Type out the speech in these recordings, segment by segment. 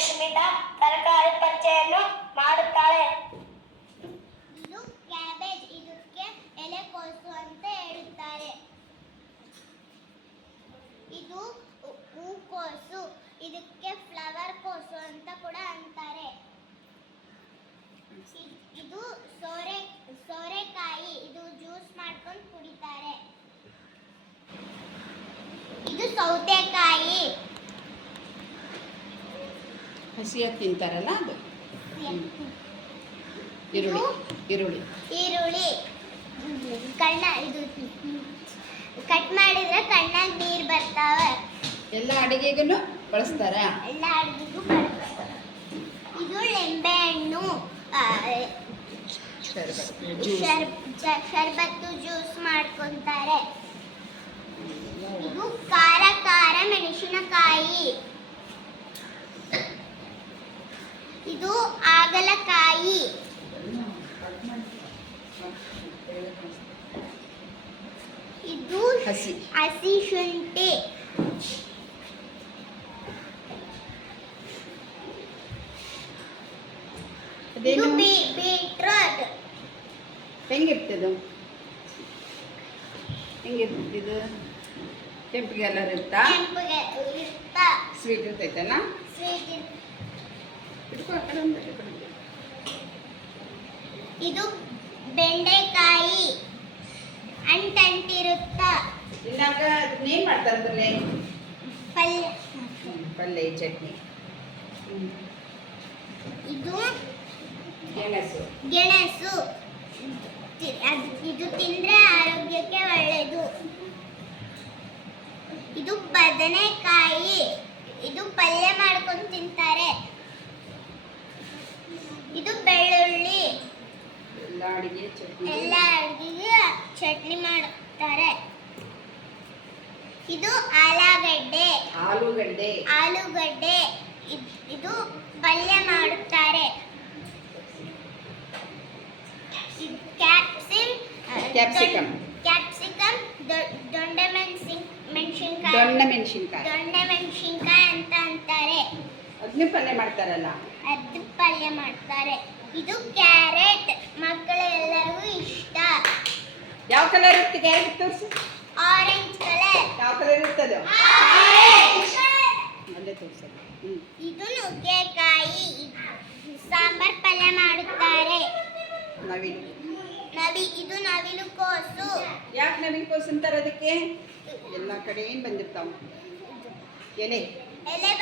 ಸುಸ್ಮಿತಾ ತರಕಾರಿ ಪರಿಚಯವನ್ನು ಮಾಡುತ್ತಾಳೆ. ಇದು ಕ್ಯಾಬೇಜ್, ಇದಕ್ಕೆ ಎಲೆಕೋಸು ಅಂತ ಹೇಳುತ್ತಾರೆ. ಇದು ಹೂಕೋಸು, ಇದಕ್ಕೆ ಫ್ಲವರ್ ಕೋಸು ಅಂತ ಕೂಡ ಅಂತಾರೆ. ಇದು ಸೋರೆಕಾಯಿ, ಇದು ಜ್ಯೂಸ್ ಮಾಡ್ಕೊಂಡು ಕುಡಿತಾರೆ. ಇದು ಸೌತೆಕಾಯಿ, ಹಸಿಯಾಗಿ ತಿಂತಾರಲ್ಲ ಅದು. ಈರುಳ್ಳಿ ಇದು ಕಟ್ ಮಾಡಿದ್ರೆ ಕಣ್ಣಾಗ ನೀರು ಬರ್ತಾವೆ. ಎಲ್ಲ ಅಡಿಗೆಗೂ ಬಳಸ್ತಾರ. ಎಲ್ಲ ಅಡಿಗೆಗೂ ಬಳಸ್ತಾರೆ. ಇದು ಲಿಂಬೆ ಹಣ್ಣು, ಶರ್ಬತ್ತು ಜ್ಯೂಸ್ ಮಾಡ್ಕೊಂತಾರೆ. ಇದು ಖಾರ ಮೆಣಸಿನಕಾಯಿ, ಇದು ಹಾಗಲಕಾಯಿ, ಇದು ಹಸಿ ಶುಂಠಿ, ಇದು ಬೀಟ್ರೂಟ್. ಹೆಂಗಿರ್ತದು? ಇದು ಕೆಂಪಿಗೆ ಎಲ್ಲರೂ ಇರ್ತಾ? ಸ್ವೀಟ್ ಇರ್ತೈತಲ್ಲ? ಇದು ಬೆಂಡೆಕಾಯಿ, ಅಂಟಿರುತ್ತ. ಇನ್ನಾಗ ಏನ್ ಮಾಡ್ತಾರದ್ರಲ್ಲಿ? ಪಲ್ಯ ಚಟ್ನಿ. ಇದು ಗೆಣಸು. ಇದು ತಿಂದ್ರೆ ಆರೋಗ್ಯಕ್ಕೆ ಒಳ್ಳೆಯದು. ಇದು ಬದನೆಕಾಯಿ, ಇದು ಪಲ್ಯ ಮಾಡ್ಕೊಂಡು ತಿಂತಾರೆ. ಇದು ಬೆಳ್ಳುಳ್ಳಿ, ಎಲ್ಲ ಅಡಿಗೆಗೆ ಚಟ್ನಿ ಮಾಡ್ತಾರೆ. ಇದು ಆಲೂಗಡ್ಡೆ, ಇದು ಪಲ್ಯ ಮಾಡುತ್ತಾರೆ. ಕ್ಯಾಪ್ಸಿಕಮ್, ದೊಣ್ಣೆ ಮೆಣಸಿನಕಾಯಿ ಅಂತ ಅಂತಾರೆ. ಅದನ್ನ ಪಲ್ಯ ಮಾಡ್ತಾರಲ್ಲ, ಅದು ಪಲ್ಯ ಮಾಡ್ತಾರೆ. ಇದು ಕ್ಯಾರೆಟ್, ಮಕ್ಕಳೆಲ್ಲರಿಗೂ ಇಷ್ಟ. ಯಾವ ಕಲರ್ ಇರುತ್ತೆ ಕ್ಯಾರೆಟ್? ತೋರಿಸಿ. Orange colour. ಯಾವ ಕಲರ್ ಇರ್ತದೆ? ಅಲ್ಲೇ ತೋರಿಸಿ. ಇದು ನುಗ್ಗೆಕಾಯಿ, ಸಾಂಬಾರ್ ಪಲ್ಯ ಮಾಡುತ್ತಾರೆ. ಇದು ನವಿಲು ಕೋಸು. ಯಾಕೆ ನವಿಲು ಕೋಸು ಅಂತಾರೆ ಅದಕ್ಕೆ? ಎಲ್ಲ ಕಡೆ ಏನ್ ಬಂದಿರ್ತಾವ? ಎಲೆ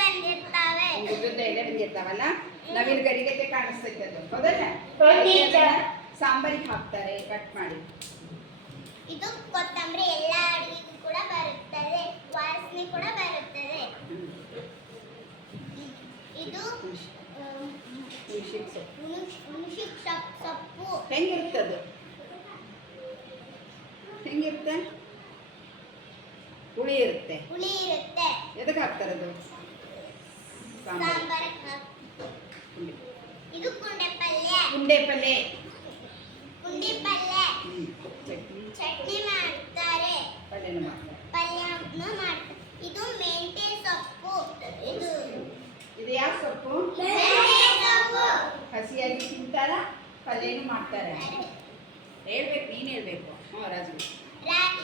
ಬಂದಿರ್ತಾವೆ. ಉದ್ದುದ್ದ ಎಲೆ ಬಂದಿರ್ತಾವಲ್ಲ, ನವಿಲು ಗರಿಗತೆ ಕಾಣಿಸ್ತೈತೆ ಅದು. ಹೌದಲ್ಲ? ಸಾಂಬಾರಿಗೆ ಹಾಕ್ತಾರೆ ಕಟ್ ಮಾಡಿ. ಇದು ಕೊತ್ತಂಬರಿ, ಎಲ್ಲ ಅಡಿಗೆಗೂ ಕೂಡ ಬರುತ್ತದೆ, ವಾಸನೆ ಕೂಡ ಬರುತ್ತದೆ. ಇದು ಹುಣಸಿಕ್ ಸೊಪ್ಪು. ಹೆಂಗಿರ್ತದೆ? ಹುಳಿ ಇರುತ್ತೆ. ಎದಕ್ಕೆ ಹಾಕ್ತಾರದು? ಸಾಂಬಾರಿಗೆ. ಇದು ಪುಂಡಿ ಪಲ್ಯ, ಚಟ್ನಿ ಮಾಡ್ತಾರೆ, ಪಲ್ಯನೂ ಮಾಡ್ತಾರೆ. ಇದು ಮೆಂತ್ಯ ಸೊಪ್ಪು. ಇದು ಯಾವ ಸೊಪ್ಪು? ಹಸಿಯಾಗಿ ತಿಂತಾರ, ಪಲ್ಯನೂ ಮಾಡ್ತಾರೆ. ಹೇಳ್ಬೇಕು, ನೀನ್ ಹೇಳ್ಬೇಕು.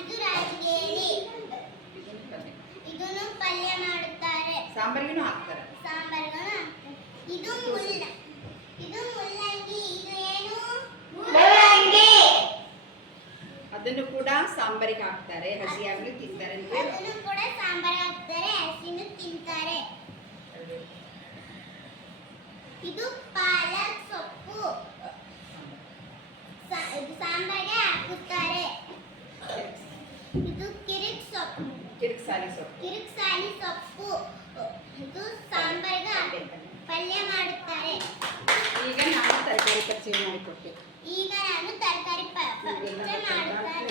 ಇದು ರಾಜಗಿರಿ, ಇದನ್ನು ಪಲ್ಯ ಮಾಡುತ್ತಾರೆ. ಸಾಂಬಾರಿಗೂ ಹಾಕ್ತಾರೆ. ಇದು ಮುಲ್ಲಂಗಿ. ಇದು ಏನು? ಅದನ್ನು ಕೂಡ ಸಾಂಬಾರಿಗೆ ಹಾಕ್ತಾರೆ, ಹಸಿಯಾಗಲೂ ತಿಂತಾರೆ. ಅದನ್ನು ಕೂಡ ಸಾಂಬಾರಿಗೆ ಹಾಕ್ತಾರೆ, ಹಸಿನೂ ತಿಂತಾರೆ. ಇದು ಪಾಲಕ್ ಸೊಪ್ಪು, ಸಾಂಬಾರಿಗೆ ಹಾಕುತ್ತಾರೆ. ಇದು ಕಿರಿಕ್ಸಾಲಿ ಸೊಪ್ಪು, ಇದು ಸಾಂಬಾರಿಗೆ ಪಲ್ಯ ಮಾಡುತ್ತಾರೆ. ಈಗ ನಾನು ತರಕಾರಿ ಪರಿಚಯ ಮಾಡಿಕೊಟ್ಟೆ. ಈಗ ನಾನು ತರಕಾರಿ ಪರಿಚಯ ಮಾಡುತ್ತಾರೆ.